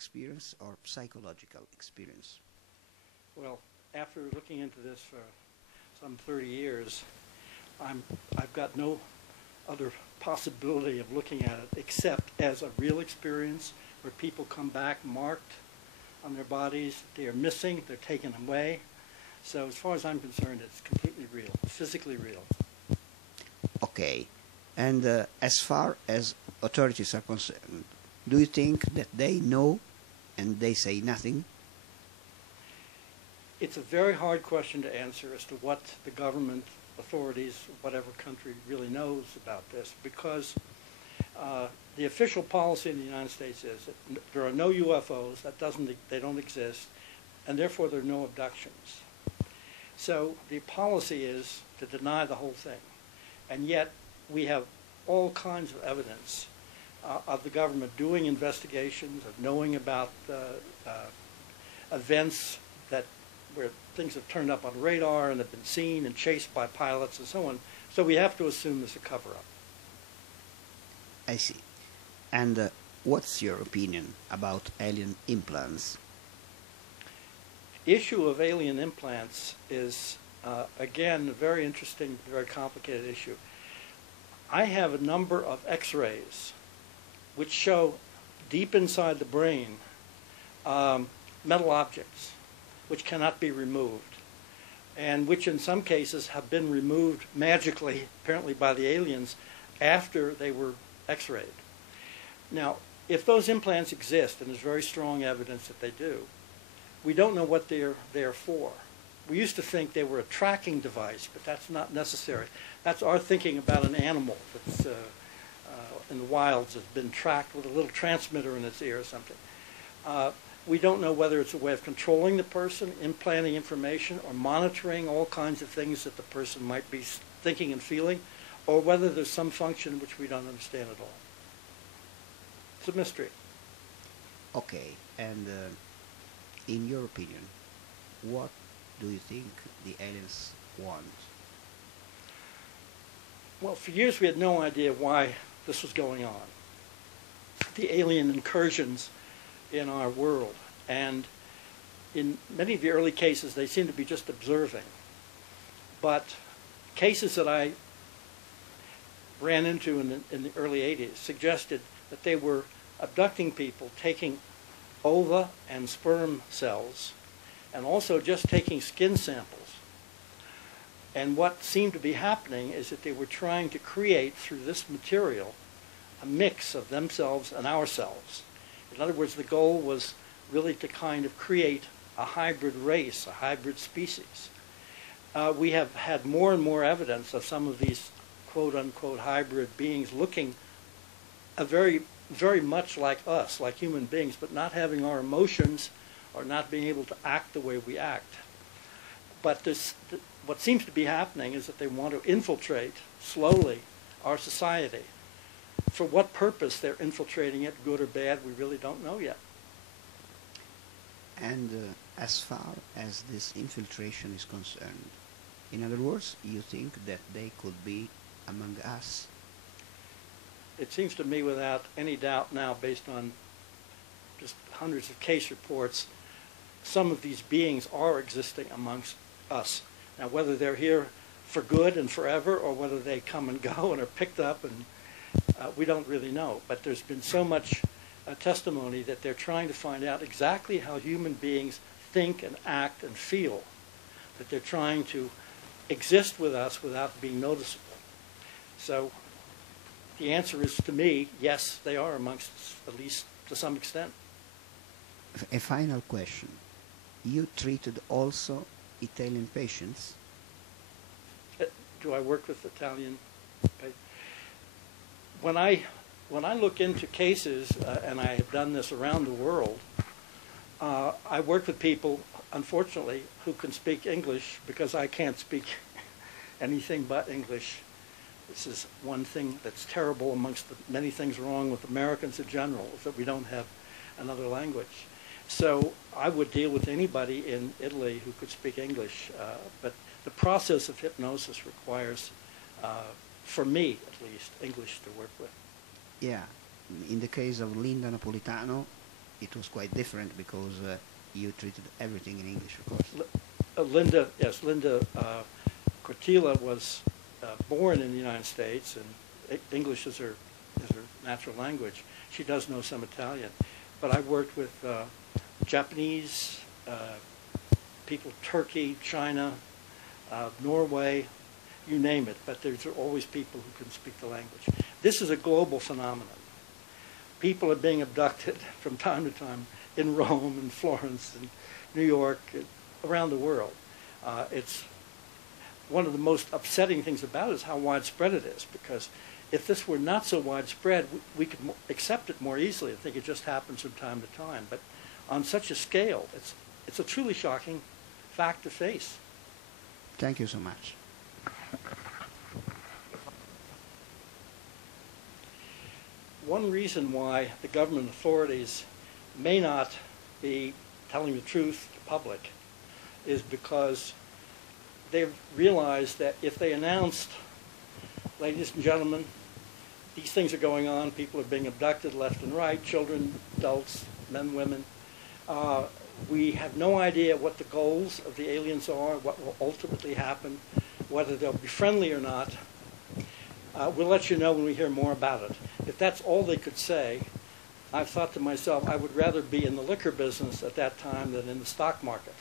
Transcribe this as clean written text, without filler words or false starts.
experience or psychological experience? Well, after looking into this for some 30 years, I've got no other possibility of looking at it except as a real experience where people come back marked on their bodies. They are missing, they're taken away. So as far as I'm concerned, it's completely real, physically real. Okay. And as far as authorities are concerned, do you think that they know and they say nothing? It's a very hard question to answer as to what the government authorities, whatever country, really knows about this, because the official policy in the United States is that there are no UFOs, they don't exist, and therefore there are no abductions. So the policy is to deny the whole thing. And yet we have all kinds of evidence of the government doing investigations, of knowing about events where things have turned up on radar and have been seen and chased by pilots and so on. So we have to assume there's a cover-up. I see. And what's your opinion about alien implants? The issue of alien implants is, again, a very interesting, very complicated issue. I have a number of X-rays which show deep inside the brain metal objects which cannot be removed, and which in some cases have been removed magically, apparently by the aliens, after they were X-rayed. Now, if those implants exist, and there's very strong evidence that they do, we don't know what they're there for. We used to think they were a tracking device, but that's not necessary. That's our thinking about an animal that's in the wilds has been tracked with a little transmitter in its ear or something. We don't know whether it's a way of controlling the person, implanting information, or monitoring all kinds of things that the person might be thinking and feeling, or whether there's some function which we don't understand at all. It's a mystery. Okay, and in your opinion, what do you think the aliens want? Well, for years we had no idea why this was going on. The alien incursions in our world. And in many of the early cases, they seem to be just observing. But cases that I ran into in the early 80s suggested that they were abducting people, taking ova and sperm cells, and also just taking skin samples. And what seemed to be happening is that they were trying to create, through this material, a mix of themselves and ourselves. In other words, the goal was really to kind of create a hybrid race, a hybrid species. We have had more and more evidence of some of these quote-unquote hybrid beings looking very, very much like us, like human beings, but not having our emotions or not being able to act the way we act. But what seems to be happening is that they want to infiltrate, slowly, our society. For what purpose they're infiltrating it, good or bad, we really don't know yet. And as far as this infiltration is concerned, in other words, you think that they could be among us? It seems to me without any doubt now, based on just hundreds of case reports, some of these beings are existing amongst us. Now, whether they're here for good and forever, or whether they come and go and are picked up, and we don't really know. But there's been so much testimony that they're trying to find out exactly how human beings think and act and feel, that they're trying to exist with us without being noticeable. So the answer is, to me, yes, they are amongst us, at least to some extent. A final question. You treated also Italian patients? Do I work with Italian patients? When I look into cases, and I have done this around the world, I work with people, unfortunately, who can speak English, because I can't speak anything but English. This is one thing that's terrible amongst the many things wrong with Americans in general, is that we don't have another language. So I would deal with anybody in Italy who could speak English, but the process of hypnosis requires, for me at least, English to work with. Yeah. In the case of Linda Napolitano, it was quite different because you treated everything in English, of course. Linda Cortila was born in the United States, and English is her natural language. She does know some Italian, but I worked with Japanese people, Turkey, China, Norway, you name it. But there's always people who can speak the language. This is a global phenomenon. People are being abducted from time to time in Rome and Florence and New York, around the world. It's one of the most upsetting things about it is how widespread it is, because if this were not so widespread, we could accept it more easily. I think it just happens from time to time. But on such a scale, it's a truly shocking fact to face. Thank you so much. One reason why the government authorities may not be telling the truth to the public is because they've realized that if they announced, ladies and gentlemen, these things are going on, people are being abducted left and right, children, adults, men, women, we have no idea what the goals of the aliens are, what will ultimately happen, whether they'll be friendly or not. We'll let you know when we hear more about it. If that's all they could say, I've thought to myself, I would rather be in the liquor business at that time than in the stock market.